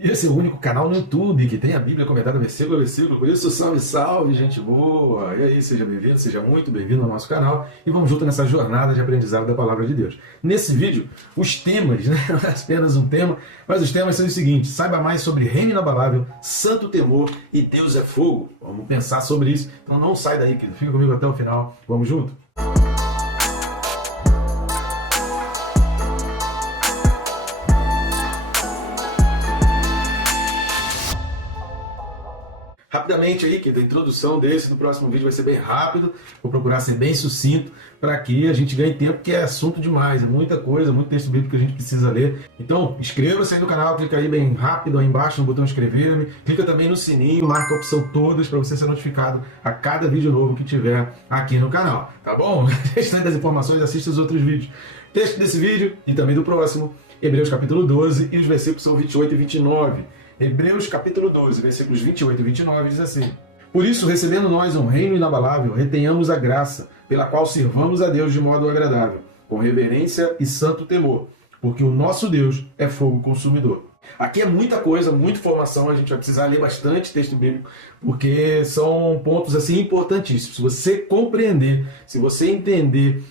E esse é o único canal no YouTube que tem a Bíblia comentada versículo a versículo. Por isso, salve, salve, gente boa! E aí, seja bem-vindo, seja muito bem-vindo ao nosso canal. E vamos junto nessa jornada de aprendizado da Palavra de Deus. Nesse vídeo, os temas, né? Não é apenas um tema, mas os temas são os seguintes. Saiba mais sobre reino inabalável, santo temor e Deus é fogo. Vamos pensar sobre isso. Então não sai daí, querido. Fica comigo até o final. Vamos junto? Rapidamente aí, que a introdução do próximo vídeo vai ser bem rápido, vou procurar ser bem sucinto para que a gente ganhe tempo, porque é assunto demais, é muita coisa, muito texto bíblico que a gente precisa ler. Então, inscreva-se aí no canal, clica aí bem rápido aí embaixo no botão inscrever-me, clica também no sininho, marca a opção todas para você ser notificado a cada vídeo novo que tiver aqui no canal, tá bom? Restante das informações, assista os outros vídeos. Texto desse vídeo e também do próximo, Hebreus capítulo 12, e os versículos são 28 e 29. Hebreus capítulo 12, versículos 28 e 29 diz assim: Por isso, recebendo nós um reino inabalável, retenhamos a graça, pela qual servamos a Deus de modo agradável, com reverência e santo temor, porque o nosso Deus é fogo consumidor. Aqui é muita coisa, muita informação, a gente vai precisar ler bastante texto bíblico, porque são pontos assim importantíssimos. Se você compreender, se você entender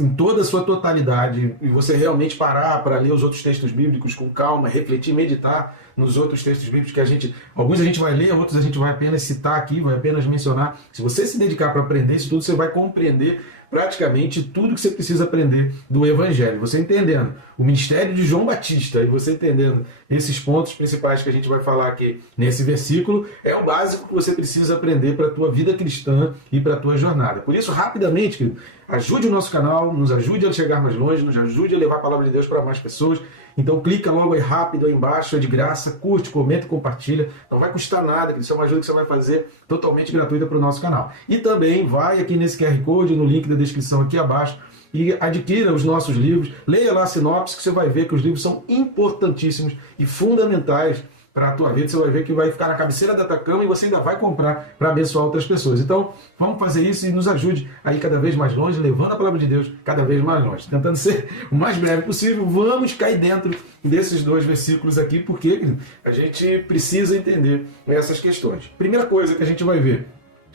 em toda a sua totalidade, e você realmente parar para ler os outros textos bíblicos com calma, refletir, meditar nos outros textos bíblicos que alguns a gente vai ler, outros a gente vai apenas citar aqui, vai apenas mencionar. Se você se dedicar para aprender isso tudo, você vai compreender praticamente tudo que você precisa aprender do Evangelho. Você entendendo o ministério de João Batista e você entendendo esses pontos principais que a gente vai falar aqui nesse versículo, é o básico que você precisa aprender para a tua vida cristã e para a tua jornada. Por isso, rapidamente, querido, ajude o nosso canal, nos ajude a chegar mais longe, nos ajude a levar a palavra de Deus para mais pessoas. Então clica logo aí rápido aí embaixo, é de graça, curte, comenta e compartilha. Não vai custar nada, querido. Isso é uma ajuda que você vai fazer totalmente gratuita para o nosso canal. E também vai aqui nesse QR Code, no link da descrição aqui abaixo, e adquira os nossos livros, leia lá a sinopse, que você vai ver que os livros são importantíssimos e fundamentais para a tua vida. Você vai ver que vai ficar na cabeceira da tua cama e você ainda vai comprar para abençoar outras pessoas. Então, vamos fazer isso e nos ajude a ir cada vez mais longe, levando a palavra de Deus cada vez mais longe. Tentando ser o mais breve possível, vamos cair dentro desses dois versículos aqui, porque a gente precisa entender essas questões. Primeira coisa que a gente vai ver,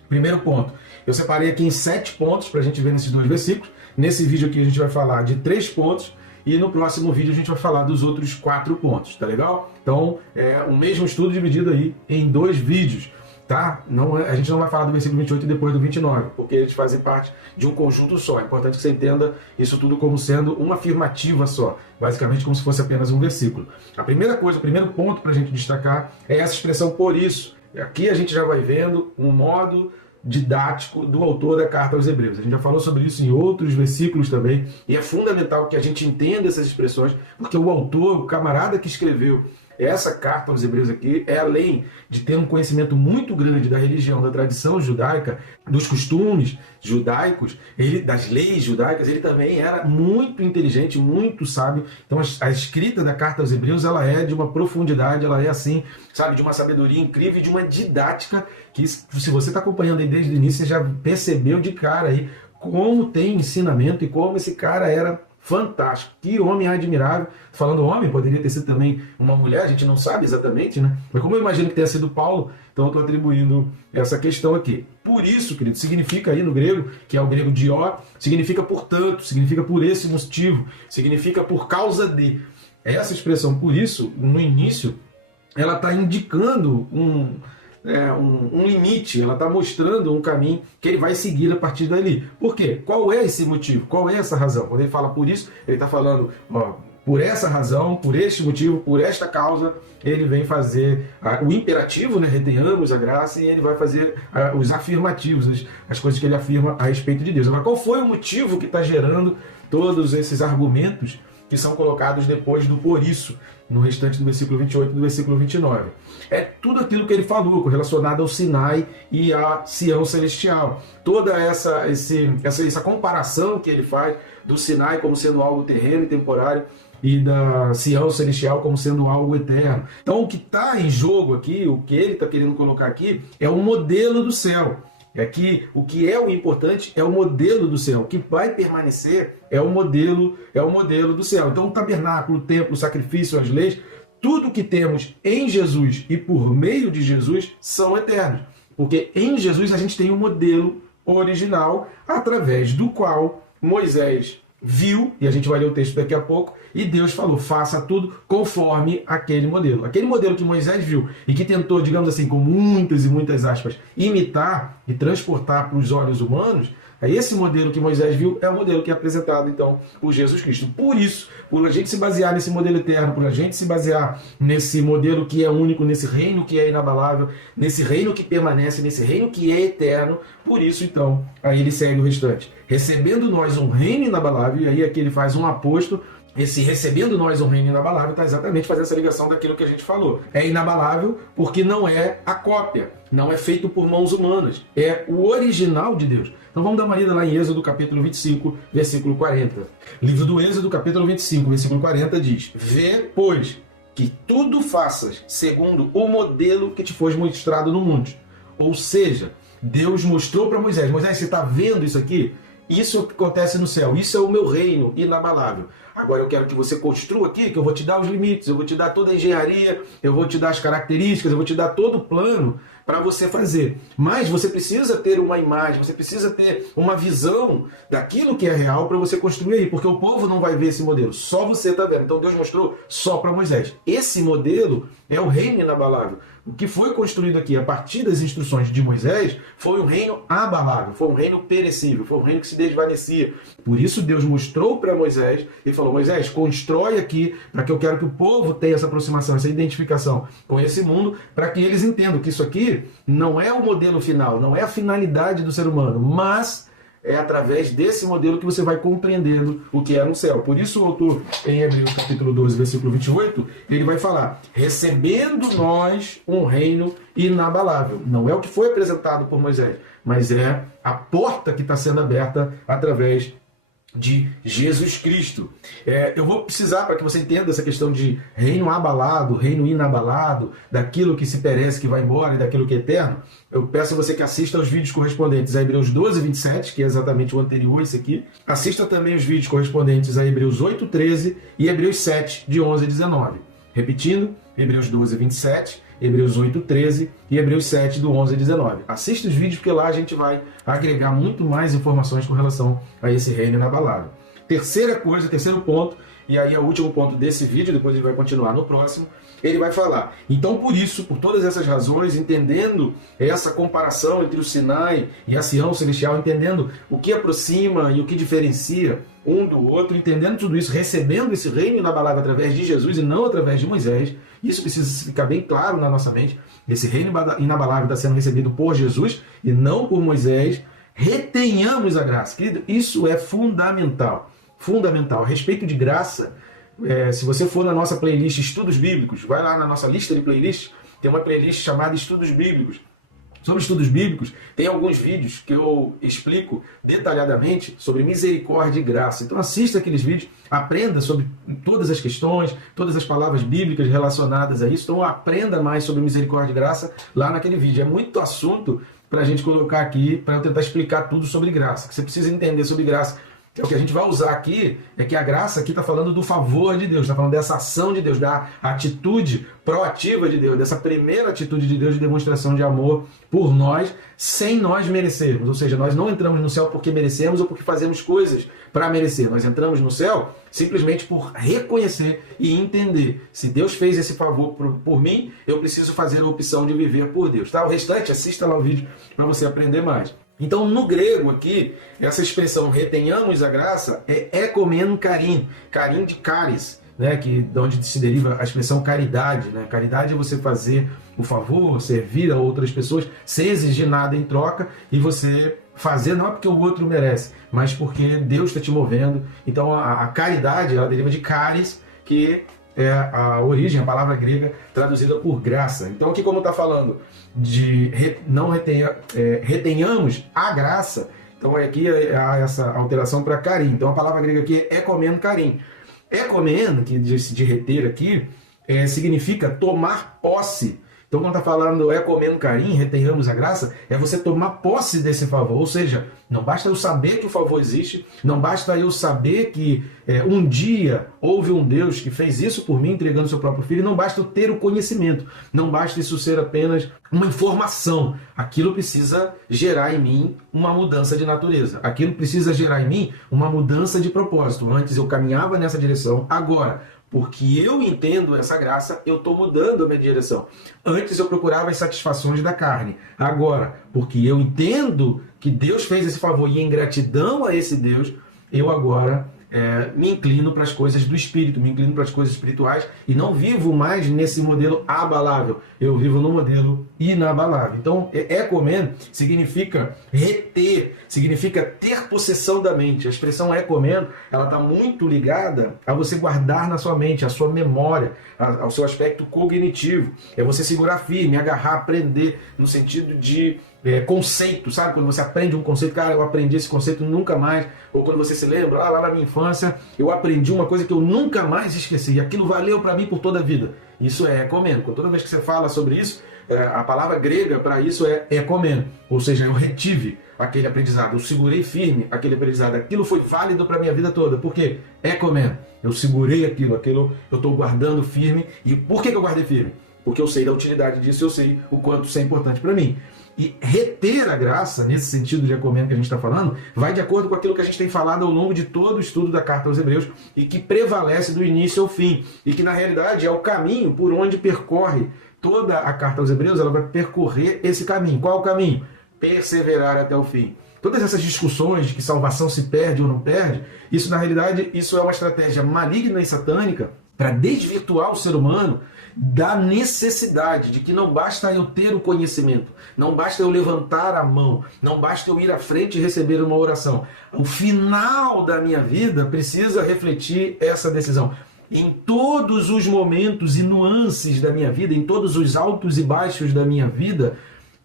primeiro ponto, eu separei aqui em 7 pontos para a gente ver nesses dois versículos. Nesse vídeo aqui a gente vai falar de 3 pontos, e no próximo vídeo a gente vai falar dos outros 4 pontos, tá legal? Então, é o mesmo estudo dividido aí em 2 vídeos, tá? A gente não vai falar do versículo 28 e depois do 29, porque eles fazem parte de um conjunto só. É importante que você entenda isso tudo como sendo uma afirmativa só, basicamente como se fosse apenas um versículo. A primeira coisa, o primeiro ponto para a gente destacar é essa expressão por isso. Aqui a gente já vai vendo um modo didático do autor da carta aos Hebreus. A gente já falou sobre isso em outros versículos também, e é fundamental que a gente entenda essas expressões, porque o autor, o camarada que escreveu essa carta aos Hebreus aqui, além de ter um conhecimento muito grande da religião, da tradição judaica, dos costumes judaicos, das leis judaicas, ele também era muito inteligente, muito sábio. Então a escrita da carta aos Hebreus, ela é de uma profundidade, ela é assim, sabe, de uma sabedoria incrível, de uma didática que, se você está acompanhando aí desde o início, você já percebeu de cara aí como tem ensinamento e como esse cara era fantástico. Que homem admirável. Falando homem, poderia ter sido também uma mulher, a gente não sabe exatamente, né? Mas como eu imagino que tenha sido Paulo, então eu estou atribuindo essa questão aqui. Por isso, querido, significa aí no grego, que é o grego dió, significa portanto, significa por esse motivo, significa por causa de. Essa expressão por isso, no início, ela está indicando um limite, ela está mostrando um caminho que ele vai seguir a partir dali. Por quê? Qual é esse motivo? Qual é essa razão? Quando ele fala por isso, ele está falando, por essa razão, por este motivo, por esta causa, ele vem fazer o imperativo, né? Retenhamos a graça, e ele vai fazer os afirmativos, as coisas que ele afirma a respeito de Deus. Agora, qual foi o motivo que está gerando todos esses argumentos que são colocados depois do por isso, no restante do versículo 28 e do versículo 29. É tudo aquilo que ele falou, relacionado ao Sinai e à Sião Celestial. Toda essa comparação que ele faz do Sinai como sendo algo terreno e temporário, e da Sião Celestial como sendo algo eterno. Então o que está em jogo aqui, o que ele está querendo colocar aqui, é o modelo do céu. É que o que é o importante é o modelo do céu. O que vai permanecer é o modelo do céu. Então o tabernáculo, o templo, o sacrifício, as leis, tudo que temos em Jesus e por meio de Jesus são eternos. Porque em Jesus a gente tem um modelo original através do qual Moisés viu, e a gente vai ler o texto daqui a pouco, e Deus falou, faça tudo conforme aquele modelo. Aquele modelo que Moisés viu e que tentou, digamos assim, com muitas e muitas aspas, imitar e transportar para os olhos humanos, esse modelo que Moisés viu é o modelo que é apresentado, então, por Jesus Cristo. Por isso, por a gente se basear nesse modelo eterno, por a gente se basear nesse modelo que é único, nesse reino que é inabalável, nesse reino que permanece, nesse reino que é eterno, por isso, então, aí ele segue o restante. Recebendo nós um reino inabalável, e aí aqui ele faz um aposto. Esse recebendo nós um reino inabalável está exatamente fazendo essa ligação daquilo que a gente falou. É inabalável porque não é a cópia, não é feito por mãos humanas, é o original de Deus. Então vamos dar uma lida lá em Êxodo capítulo 25, versículo 40. Livro do Êxodo capítulo 25, versículo 40 diz: Vê, pois, que tudo faças segundo o modelo que te foi mostrado no monte. Ou seja, Deus mostrou para Moisés, Moisés, você está vendo isso aqui? Isso acontece no céu, isso é o meu reino inabalável. Agora eu quero que você construa aqui, que eu vou te dar os limites, eu vou te dar toda a engenharia, eu vou te dar as características, eu vou te dar todo o plano para você fazer. Mas você precisa ter uma imagem, você precisa ter uma visão daquilo que é real para você construir aí, porque o povo não vai ver esse modelo, só você está vendo. Então Deus mostrou só para Moisés. Esse modelo é o reino inabalável. O que foi construído aqui a partir das instruções de Moisés foi um reino abalável, foi um reino perecível, foi um reino que se desvanecia. Por isso Deus mostrou para Moisés e falou: Moisés, constrói aqui para que eu quero que o povo tenha essa aproximação, essa identificação com esse mundo, para que eles entendam que isso aqui não é o modelo final, não é a finalidade do ser humano, mas é através desse modelo que você vai compreendendo o que é no céu. Por isso o autor, em Hebreus capítulo 12, versículo 28, ele vai falar: recebendo nós um reino inabalável. Não é o que foi apresentado por Moisés, mas é a porta que está sendo aberta através de Jesus Cristo. Eu vou precisar, para que você entenda essa questão de reino abalado, reino inabalado, daquilo que se perece, que vai embora, e daquilo que é eterno, eu peço a você que assista aos vídeos correspondentes a Hebreus 12, 27, que é exatamente o anterior, esse aqui. Assista também os vídeos correspondentes a Hebreus 8, 13 e Hebreus 7, de 11 a 19. Repetindo, Hebreus 12, 27, Hebreus 8, 13 e Hebreus 7, do 11 a 19. Assista os vídeos, porque lá a gente vai agregar muito mais informações com relação a esse reino inabalável. Terceira coisa, terceiro ponto, e aí é o último ponto desse vídeo, depois ele vai continuar no próximo, ele vai falar: então por isso, por todas essas razões, entendendo essa comparação entre o Sinai e a Sião Celestial, entendendo o que aproxima e o que diferencia um do outro, entendendo tudo isso, recebendo esse reino inabalável através de Jesus e não através de Moisés, isso precisa ficar bem claro na nossa mente. Esse reino inabalável está sendo recebido por Jesus e não por Moisés. Retenhamos a graça. Querido, isso é fundamental. Fundamental. A respeito de graça, se você for na nossa playlist Estudos Bíblicos, vai lá na nossa lista de playlists, tem uma playlist chamada Estudos Bíblicos. Sobre estudos bíblicos, tem alguns vídeos que eu explico detalhadamente sobre misericórdia e graça. Então assista aqueles vídeos, aprenda sobre todas as questões, todas as palavras bíblicas relacionadas a isso. Então aprenda mais sobre misericórdia e graça lá naquele vídeo. É muito assunto para a gente colocar aqui, para eu tentar explicar tudo sobre graça, que você precisa entender sobre graça. O que a gente vai usar aqui é que a graça aqui está falando do favor de Deus, está falando dessa ação de Deus, da atitude proativa de Deus, dessa primeira atitude de Deus de demonstração de amor por nós, sem nós merecermos. Ou seja, nós não entramos no céu porque merecemos ou porque fazemos coisas para merecer. Nós entramos no céu simplesmente por reconhecer e entender: se Deus fez esse favor por mim, eu preciso fazer a opção de viver por Deus. Tá? O restante, assista lá o vídeo para você aprender mais. Então, no grego aqui, essa expressão retenhamos a graça é ekomen karin, karin de caris, né, de onde se deriva a expressão caridade. Né? Caridade é você fazer o favor, servir a outras pessoas, sem exigir nada em troca, e você fazer não é porque o outro merece, mas porque Deus está te movendo. Então, a caridade, ela deriva de caris, que é a origem, a palavra grega traduzida por graça. Então aqui, como está falando de retenhamos a graça, então aqui há essa alteração para karim. Então a palavra grega aqui é ekomen karim. Ekomen, que de reter aqui, significa tomar posse Então, quando está falando comendo carinho, retenhamos a graça, é você tomar posse desse favor. Ou seja, não basta eu saber que o favor existe, não basta eu saber que um dia houve um Deus que fez isso por mim, entregando seu próprio filho, não basta eu ter o conhecimento, não basta isso ser apenas uma informação. Aquilo precisa gerar em mim uma mudança de natureza. Aquilo precisa gerar em mim uma mudança de propósito. Antes eu caminhava nessa direção, agora, porque eu entendo essa graça, eu estou mudando a minha direção. Antes eu procurava as satisfações da carne. Agora, porque eu entendo que Deus fez esse favor e em gratidão a esse Deus, eu agora me inclino para as coisas do Espírito, me inclino para as coisas espirituais e não vivo mais nesse modelo abalável. Eu vivo no modelo inabalável. Então, ecomen significa reter, significa ter possessão da mente. A expressão ecomen, ela está muito ligada a você guardar na sua mente, a sua memória, ao seu aspecto cognitivo. É você segurar firme, agarrar, aprender, no sentido de conceito, sabe? Quando você aprende um conceito, cara, eu aprendi esse conceito nunca mais. Ou quando você se lembra, lá na minha infância, eu aprendi uma coisa que eu nunca mais esqueci. E aquilo valeu para mim por toda a vida. Isso é ecomen. Toda vez que você fala sobre isso, a palavra grega para isso é ecomen. Ou seja, eu retive aquele aprendizado, eu segurei firme aquele aprendizado. Aquilo foi válido para a minha vida toda. Por quê? Ecomen. Eu segurei aquilo eu estou guardando firme. E por que eu guardei firme? Porque eu sei da utilidade disso, eu sei o quanto isso é importante para mim. E reter a graça, nesse sentido de ecomen que a gente está falando, vai de acordo com aquilo que a gente tem falado ao longo de todo o estudo da Carta aos Hebreus e que prevalece do início ao fim. E que, na realidade, é o caminho por onde percorre toda a Carta aos Hebreus, ela vai percorrer esse caminho. Qual é o caminho? Perseverar até o fim. Todas essas discussões de que salvação se perde ou não perde, isso, na realidade, isso é uma estratégia maligna e satânica para desvirtuar o ser humano da necessidade de que não basta eu ter o conhecimento, não basta eu levantar a mão, não basta eu ir à frente e receber uma oração. O final da minha vida precisa refletir essa decisão. Em todos os momentos e nuances da minha vida, em todos os altos e baixos da minha vida,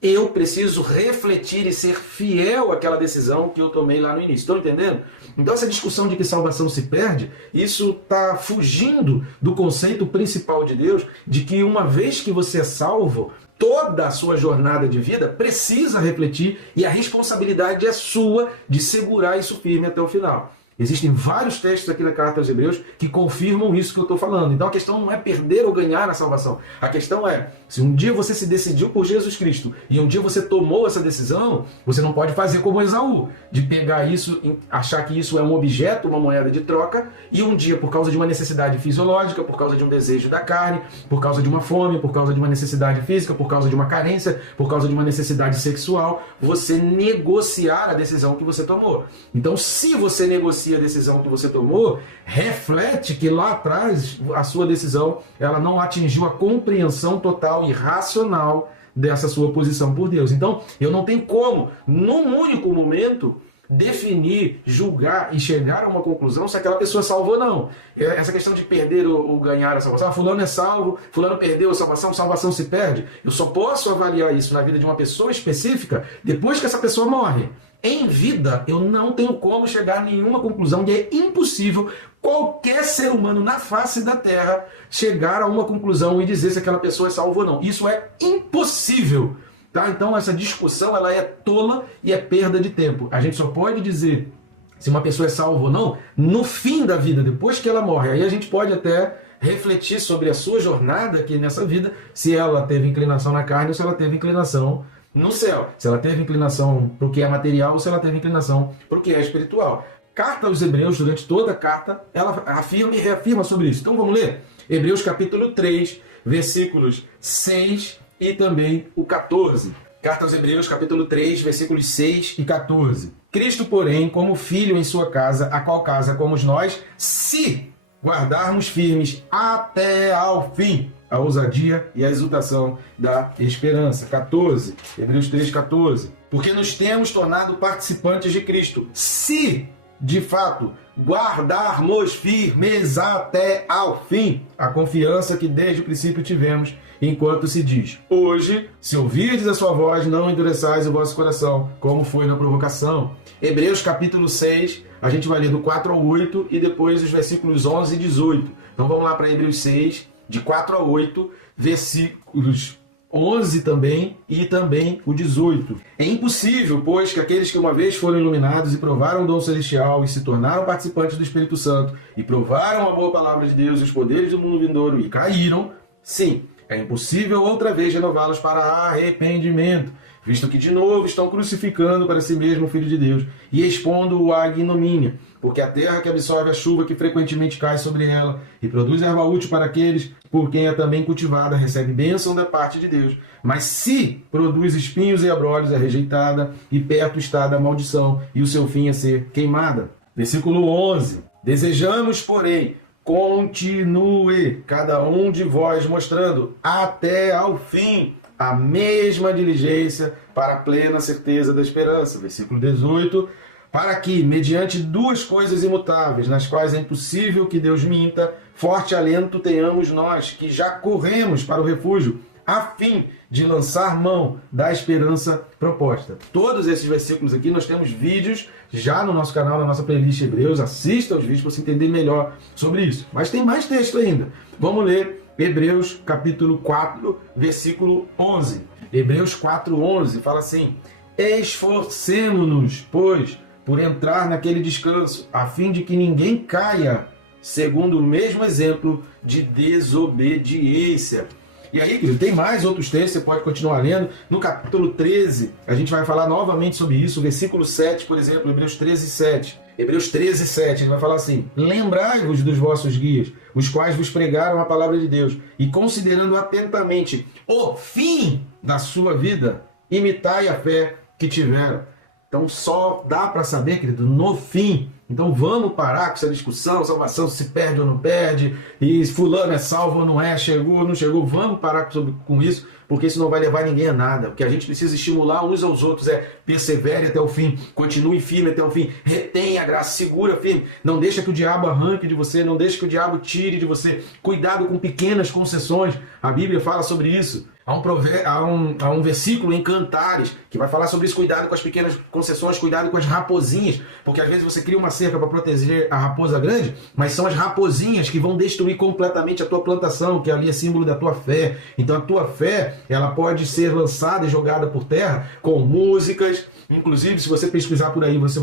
eu preciso refletir e ser fiel àquela decisão que eu tomei lá no início. Estão entendendo? Então essa discussão de que salvação se perde, isso está fugindo do conceito principal de Deus, de que uma vez que você é salvo, toda a sua jornada de vida precisa refletir e a responsabilidade é sua de segurar isso firme até o final. Existem vários textos aqui na Carta aos Hebreus que confirmam isso que eu estou falando. Então a questão não é perder ou ganhar a salvação. A questão é, se um dia você se decidiu por Jesus Cristo e um dia você tomou essa decisão, você não pode fazer como Esaú, de pegar isso, achar que isso é um objeto, uma moeda de troca, e um dia, por causa de uma necessidade fisiológica, por causa de um desejo da carne, por causa de uma fome, por causa de uma necessidade física, por causa de uma carência, por causa de uma necessidade sexual, você negociar a decisão que você tomou. Então, se você negocia a decisão que você tomou, reflete que lá atrás a sua decisão ela não atingiu a compreensão total e racional dessa sua posição por Deus. Então, eu não tenho como, num único momento, definir, julgar e chegar a uma conclusão se aquela pessoa é salva ou não. Essa questão de perder ou ganhar a salvação, fulano é salvo, fulano perdeu a salvação se perde. Eu só posso avaliar isso na vida de uma pessoa específica depois que essa pessoa morre. Em vida, eu não tenho como chegar a nenhuma conclusão e é impossível qualquer ser humano na face da Terra chegar a uma conclusão e dizer se aquela pessoa é salva ou não. Isso é impossível. Tá? Então essa discussão ela é tola e é perda de tempo. A gente só pode dizer se uma pessoa é salva ou não no fim da vida, depois que ela morre. Aí a gente pode até refletir sobre a sua jornada aqui nessa vida, se ela teve inclinação na carne ou se ela teve inclinação no céu. Se ela teve inclinação para o que é material ou se ela teve inclinação para o que é espiritual. Carta aos Hebreus, durante toda a carta, ela afirma e reafirma sobre isso. Então vamos ler? Hebreus capítulo 3, versículos 6 e também o 14. Carta aos Hebreus capítulo 3, versículos 6 e 14. Cristo, porém, como filho em sua casa, a qual casa como nós, se guardarmos firmes até ao fim a ousadia e a exultação da esperança. 14. Hebreus 3, 14. Porque nos temos tornado participantes de Cristo, se, de fato, guardarmos firmes até ao fim a confiança que desde o princípio tivemos, enquanto se diz: hoje, se ouvirdes a sua voz, não endureçais o vosso coração, como foi na provocação. Hebreus capítulo 6, a gente vai ler do 4 ao 8 e depois os versículos 11 e 18. Então vamos lá para Hebreus 6, de 4 a 8, versículos 11 também e também o 18. É impossível, pois, que aqueles que uma vez foram iluminados e provaram o dom celestial e se tornaram participantes do Espírito Santo e provaram a boa palavra de Deus e os poderes do mundo vindouro e caíram, sim, é impossível outra vez renová-los para arrependimento, visto que de novo estão crucificando para si mesmo o Filho de Deus e expondo-o à ignomínia, porque a terra que absorve a chuva que frequentemente cai sobre ela e produz erva útil para aqueles por quem é também cultivada, recebe bênção da parte de Deus. Mas se produz espinhos e abrolhos, é rejeitada e perto está da maldição e o seu fim é ser queimada. Versículo 11. Desejamos, porém, continue cada um de vós mostrando até ao fim a mesma diligência para a plena certeza da esperança. Versículo 18. Para que, mediante duas coisas imutáveis, nas quais é impossível que Deus minta, forte alento tenhamos nós, que já corremos para o refúgio, a fim de lançar mão da esperança proposta. Todos esses versículos aqui, nós temos vídeos já no nosso canal, na nossa playlist Hebreus. Assista aos vídeos para você entender melhor sobre isso. Mas tem mais texto ainda. Vamos ler Hebreus capítulo 4, versículo 11. Hebreus 4, 11 fala assim: esforcemo-nos, pois, por entrar naquele descanso, a fim de que ninguém caia, segundo o mesmo exemplo de desobediência. E aí, querido, tem mais outros textos, você pode continuar lendo. No capítulo 13, a gente vai falar novamente sobre isso. Versículo 7, por exemplo, Hebreus 13, 7. Hebreus 13, 7, ele vai falar assim: lembrai-vos dos vossos guias, os quais vos pregaram a palavra de Deus, e considerando atentamente o fim da sua vida, imitai a fé que tiveram. Então só dá para saber, querido, no fim. Então vamos parar com essa discussão, salvação se perde ou não perde, e fulano é salvo ou não é, chegou ou não chegou. Vamos parar com isso, porque isso não vai levar ninguém a nada. O que a gente precisa estimular uns aos outros é persevere até o fim, continue firme até o fim, retenha a graça, segura firme. Não deixa que o diabo arranque de você, não deixa que o diabo tire de você. Cuidado com pequenas concessões, a Bíblia fala sobre isso. Há um versículo em Cantares que vai falar sobre isso. Cuidado com as pequenas concessões, cuidado com as raposinhas, porque às vezes você cria uma cerca para proteger a raposa grande, mas são as raposinhas que vão destruir completamente a tua plantação, que ali é símbolo da tua fé. Então a tua fé, ela pode ser lançada e jogada por terra com músicas. Inclusive, se você pesquisar por aí, você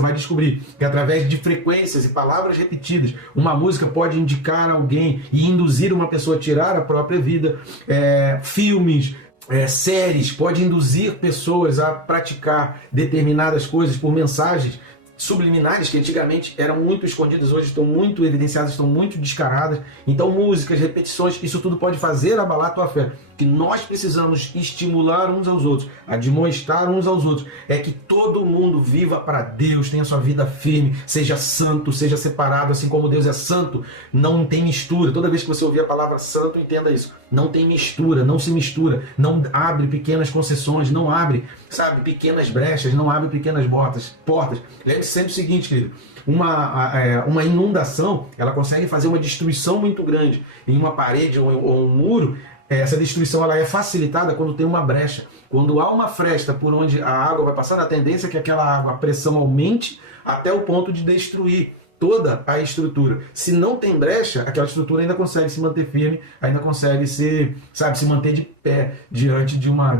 vai descobrir que através de frequências e palavras repetidas, uma música pode indicar alguém e induzir uma pessoa a tirar a própria vida. Filmes, séries, pode induzir pessoas a praticar determinadas coisas por mensagens subliminares que antigamente eram muito escondidas, hoje estão muito evidenciadas, estão muito descaradas. Então músicas, repetições, isso tudo pode fazer abalar a tua fé. Que nós precisamos estimular uns aos outros, admoestar uns aos outros, é que todo mundo viva para Deus, tenha sua vida firme, seja santo, seja separado, assim como Deus é santo. Não tem mistura. Toda vez que você ouvir a palavra santo, entenda isso. Não tem mistura, não se mistura, não abre pequenas concessões, não abre, pequenas brechas, não abre pequenas portas. Lembre-se sempre o seguinte, querido: uma inundação, ela consegue fazer uma destruição muito grande em uma parede ou um muro. Essa destruição ela é facilitada quando tem uma brecha. Quando há uma fresta por onde a água vai passar, a tendência é que aquela água, a pressão aumente até o ponto de destruir toda a estrutura. Se não tem brecha, aquela estrutura ainda consegue se manter firme, ainda consegue se manter de pé diante de uma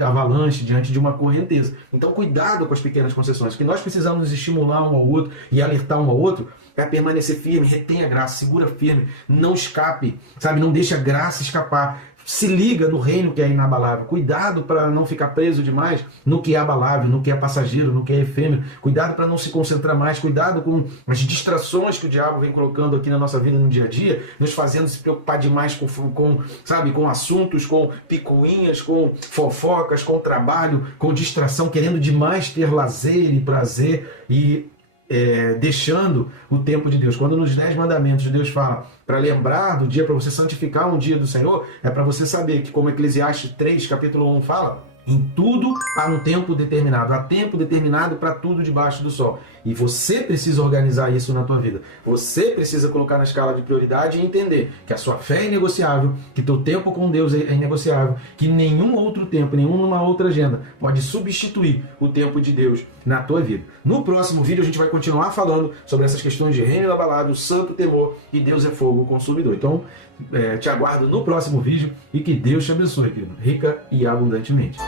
avalanche, diante de uma correnteza. Então cuidado com as pequenas concessões, que nós precisamos estimular um ao outro e alertar um ao outro é permanecer firme, retenha a graça, segura firme, não escape, não deixe a graça escapar. Se liga no reino que é inabalável. Cuidado para não ficar preso demais no que é abalável, no que é passageiro, no que é efêmero. Cuidado para não se concentrar mais. Cuidado com as distrações que o diabo vem colocando aqui na nossa vida no dia a dia, nos fazendo se preocupar demais com assuntos, com picuinhas, com fofocas, com trabalho, com distração, querendo demais ter lazer e prazer e deixando o tempo de Deus. Quando nos 10 mandamentos Deus fala para lembrar do dia, para você santificar um dia do Senhor, é para você saber que, como Eclesiastes 3, capítulo 1 fala, em tudo há um tempo determinado. Há tempo determinado para tudo debaixo do sol. E você precisa organizar isso na tua vida. Você precisa colocar na escala de prioridade e entender que a sua fé é inegociável, que teu tempo com Deus é inegociável, que nenhum outro tempo, nenhuma outra agenda pode substituir o tempo de Deus na tua vida. No próximo vídeo a gente vai continuar falando sobre essas questões de reino inabalável, santo temor e Deus é fogo consumidor. Então Te aguardo no próximo vídeo e que Deus te abençoe, querido, rica e abundantemente.